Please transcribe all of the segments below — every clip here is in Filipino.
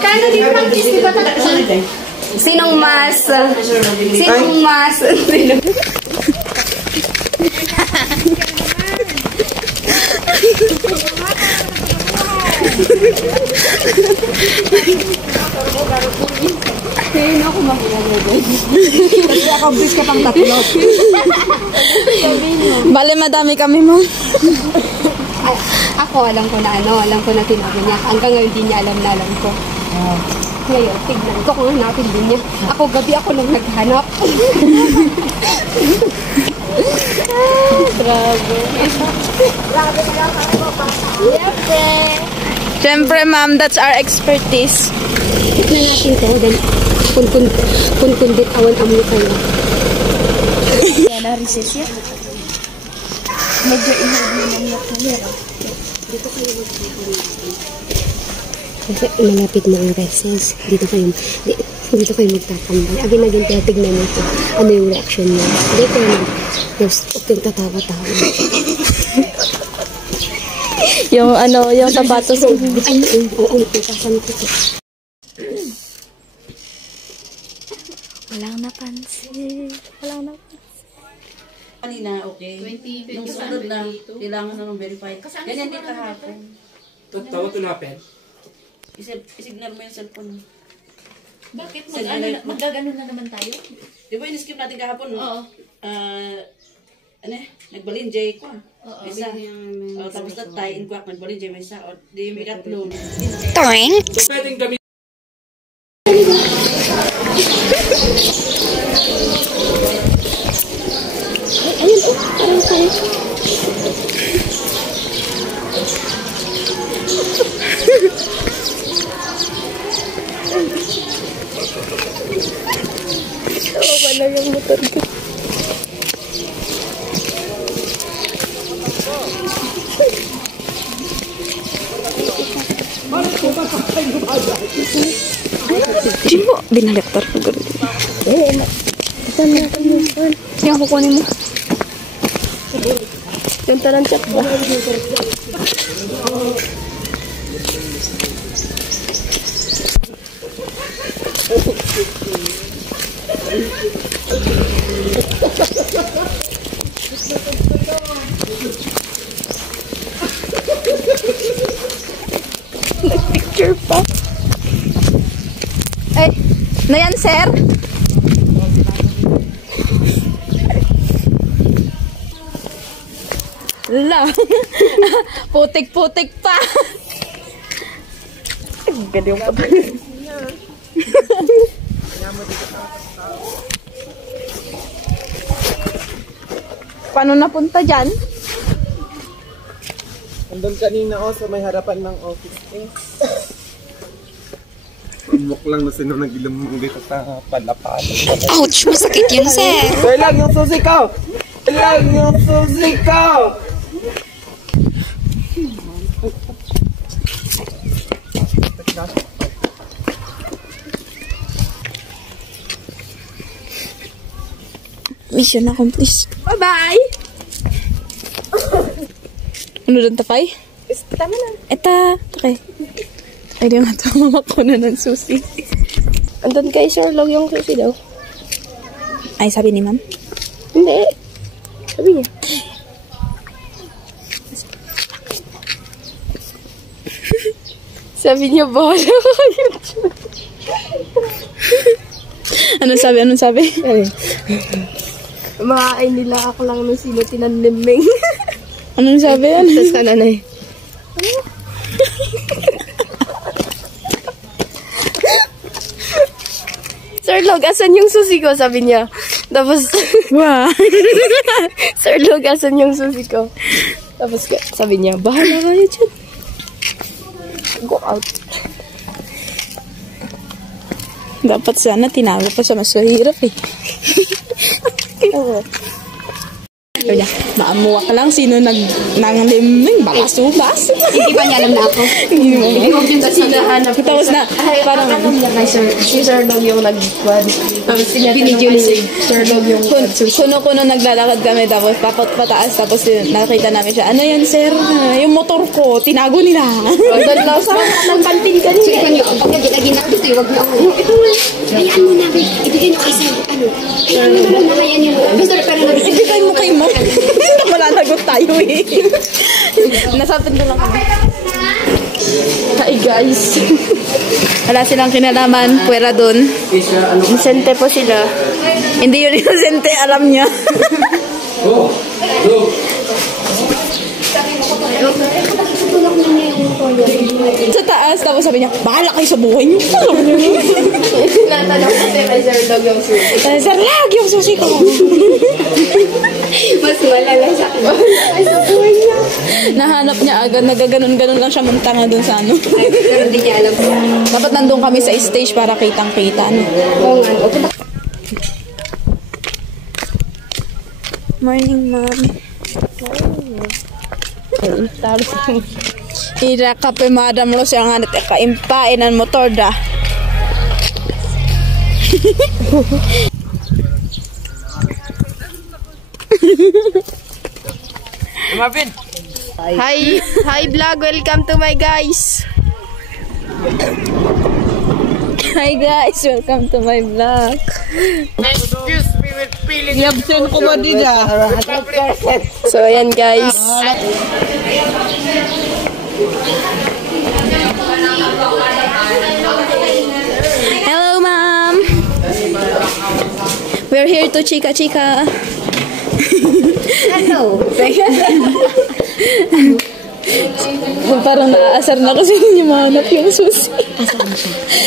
Kano din practice, di ba? Sinong mas? Kaya ako makilalagay. Kasi ako bis ka pang tatlo. Bale, madami kami mo. Ako, alam ko na tinago niya. Hanggang ngayon di niya alam na alam ko. Ngayon, tignan ko kung hanapin din niya. Ako, gabi ako nang naghanap. Grabe. Siyempre, ma'am, that's our expertise. Tignan natin to. Then, kun awan amoy kayo. Yan na recess yan. Medyo ihagin ng kamera. Dito kayo magkakaroon. Kasi malapit na ang recess. Dito kayo magtatambay. Agin-agin kaya tignan mo ito. Ano yung reaction niya. Hindi ko naman. Huwag kang tatawa-tawa. yung sapatos. Oo, itasan ko ito. Walang napansin. Kanina, okay. 20, nung sunod na, kailangan na verify. Ganyan din kahapon. Tawag to napen? Isignal mo yung cellphone. Bakit? Mag-gano'n na naman tayo? Di ba in-skip natin kahapon? Oo. Nagbalinjay ko. Oo. Isa. Tapos na tayo in kwak, nagbalinjay may isa. O di may katlo. So, pwedeng gamitin. Ayun, parang kayo. Wala yung motor ko. Di mo, binalektar ko gano'n. Saan natin yung phone? Siyang kukunin mo. Yung tarantat ba? Nag-picture pa. Ay, na yan, sir? La. Putik-putik pa. Ganda yung pata. Paano napunta dyan? Andun kanina sa may harapan ng office Umok lang na sino nag-ilamang dito sa palapala. Ouch! Masakit yun, sir. Ilang yung susi ko! Ilang yung susi ko! Mission accomplished. Bye-bye! Ano doon tapay? Tama na. Eta, okay. Ay, di nga ito. Mamakuna ng susi. Andun kay Sir Log yung susi daw. Ay, sabi ni ma'am? Hindi. Sabi niya. Sabi niya, bahala ka YouTube. Anong sabi? Anong sabi? Makain nila ako lang nung sino tinaniming. Anong sabi? Tapos ka nanay. Sir Log, asan yung susi ko? Sabi niya. Tapos, Wow. Sir Log, asan yung susi ko? Tapos sabi niya, bahala kayo dyan. Go out. Dapat sana tinago pa siya. Mas mahirap eh. Kaya, maamuwa ka lang sino nangliming, baka subas. Hindi pa niya alam na ako. Hindi mo. Hindi ko yung kasi nahanap. Tapos na, parang, alam niya kay Sir. Si Sir Log yung nag-quad. Tapos binidyo ni Sir Log yung kuno-kuno naglalakad kami, tapos pataas, tapos nakita namin siya, ano yan, sir? Yung motor ko, tinago nila. Doon lang sa ng kantin kanina. Pag lagi Ay, wag na ako. Ito nga. Hayaan mo na. Ibigay mo kasi, ano. Hayaan mo na hayaan niyo. Basta pero Ibigay mo kay Ma'am. Malalagot tayo eh. Nasapin ko lang kami. Hi guys. Wala silang kinalaman. Pwera dun. Insente po sila. Hindi yun insente. Alam niya. Sa taas, tapos sabi niya, bahala kayo sa buhay niyo. Tinatanong kasi kay Sir Dog yung susi. Sir Lag, yung susi ko. mas malala sa akin. Ay, sa buhay niya. Nahanap niya agad, nagaganon-ganon lang siya mong doon sa ano. Pero hindi niya alam. Dapat nandun kami sa stage para kitang-kita. Ano? Oo nga. Okay. Morning, Ma'am. Ira ka pa, Madam Rose, ang hanit kaimpain ang motor da. Hi vlog, welcome to my guys. Hi guys, welcome to my vlog. So ayan guys. Hello ma'am. We're here to chika chika. Hello. Parang naaasar na kasi hindi mahanap yung susi.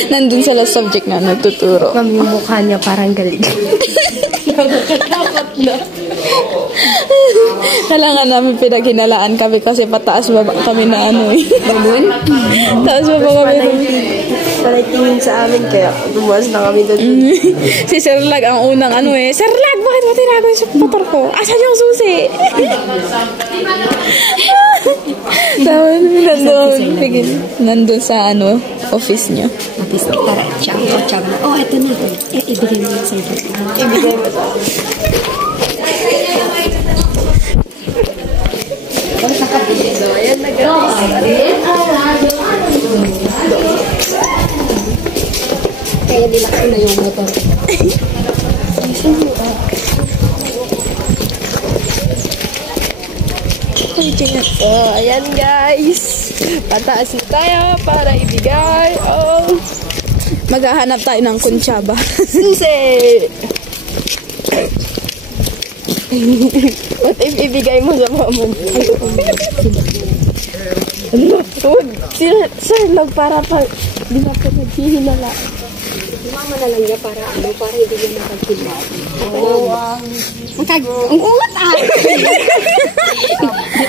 Nandun sa last subject na nagtuturo. Ma'am, yung mukha niya parang galing. Kailangan namin pinaghinalaan kami kasi pataas baba kami na ano eh. Ganun? Taas baba kami. Palatingin sa amin kaya lumuwas na kami doon. Si Sir Lag ang unang ano eh. Sir Lag, bakit mo tinago sa motor ko? Asan yung susi? Nandun sa ano, office niyo. Tapos, tara, tsaka. Oh, eto na. Ibigay mo yung sa'yo. Ibigay mo sa ayan na guys. Kaya nilak ko na yung motor. So, ayan guys. Pataas na tayo para ibigay. Oh. Maghahanap tayo ng kuntsaba. Susi! What if ibigay mo sa mama mo? Ano? Sir, para pa. Di na po naghihinala. Mama na lang niya para hindi niya nakagkila. Ang ungat ah!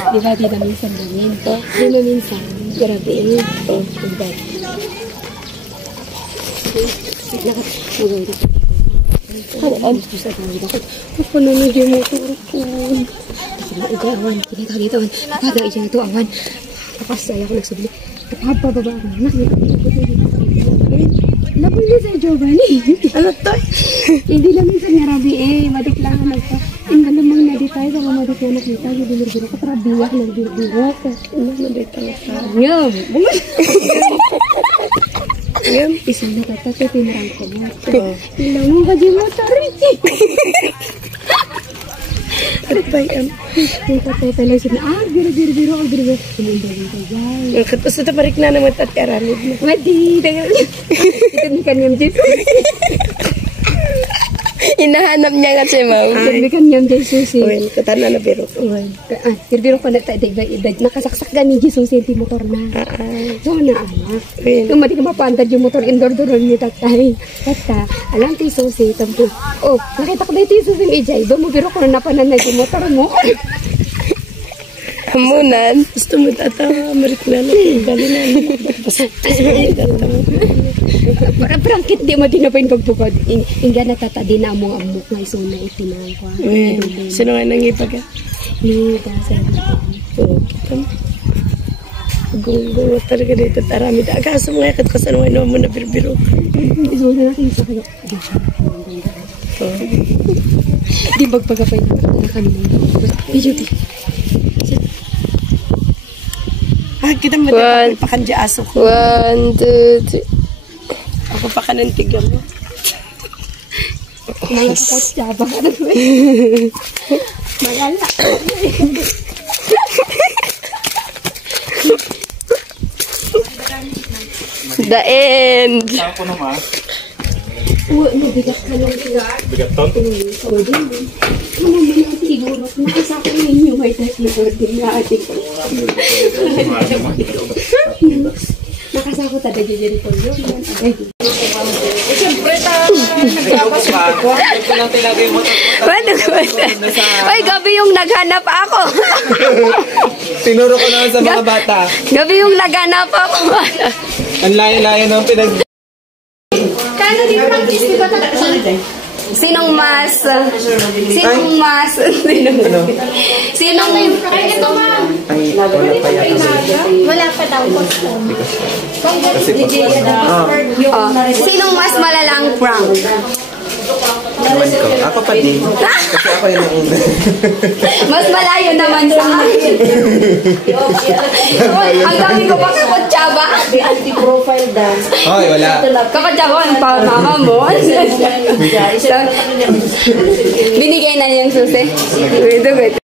Di ba minsan namin? Di ba minsan? Grabe yun. Diba? Magawin ako. Ano sa tawid ako? Paano yung motor ko? Awan, kinagagitawan. Kada iya ito, awan. Tapos ay ako nagsabili. Pababa ako. Napuli sa Giovanni. Ano to? Hindi namin sa Ngarabi eh. Madik lang ang nagpa. Hindi namang naditay sa mga madik na nakita. Bibiro ko. Para biyak ng bibiro ko. Ano naditay sa Ngam. Ngam. Isang nakatapos pinarang ko mo. Ilang mo ba di mo tarik eh. Ano ba yan? Yung patay lang siya na, biro. Umundalin ka dyan. Tapos ito parik na naman at karamid na. Madi. Ito ni kanyang Diyos. Hinahanap niya nga si Ma'am. Sabi kanyang Diyos susi. Well, katana na biro ko. Biro ko na tayo. Nakasaksak gani Diyos susi yung motor na. So na anak. Kung madi ka mapandad yung motor, indoor-door ni tatay. Tata, alam tayo susi. Tampo. Oh, nakita ko na ito yung susi ni Ijay. Doon mo biro ko na napananay yung motor mo. Hamunan. Gusto mo tatawa. Marik na lang. Gali na. Prangkit di mo dinapain pagbukod. Ingga natatadi na mo ang mukha iso na itinang ko. Sino nga nangipaga? Ni Dasay. Oo, kita mo. Gunggong talaga dito. Tarami da. Kaso mga ikat ko sa naman mo na birbiro. Iso na nakita kayo. Di magpagapay na kami ng video di. Kita mo na pakandya aso ko. 1, 2, 3. Ako pa ka ng tiga mo. Nakakakot ka na ba? Malala. The end. Ako naman. Mabigat ka lang sila. Bigat to? Oo, din. Siguro, nakasako ninyo may tatlo din na ating nakasako tayo dyan po yun. Siyempre Tapos pa, ito lang tinagay mo. Ay, gabi yung naghanap ako. Tinuro ko naman sa mga bata. Gabi yung naghanap ako. Ang layo-layo ng pinag... Kano din practice, di ba talaga? Sinong mas? Sinong mas? Sinong... Ay, ito ma'am. Wala pa yata. Wala pa daw. Sinong mas malalang prank? Naman ko. Ako pa din. Kasi ako yung nauna. Mas malayo naman sa akin. Ang dami ko pa kakutsaba. anti-profile dance. Hoy, wala. Kakutsaba ang mama mo. Binigay na niyang susi. Wait.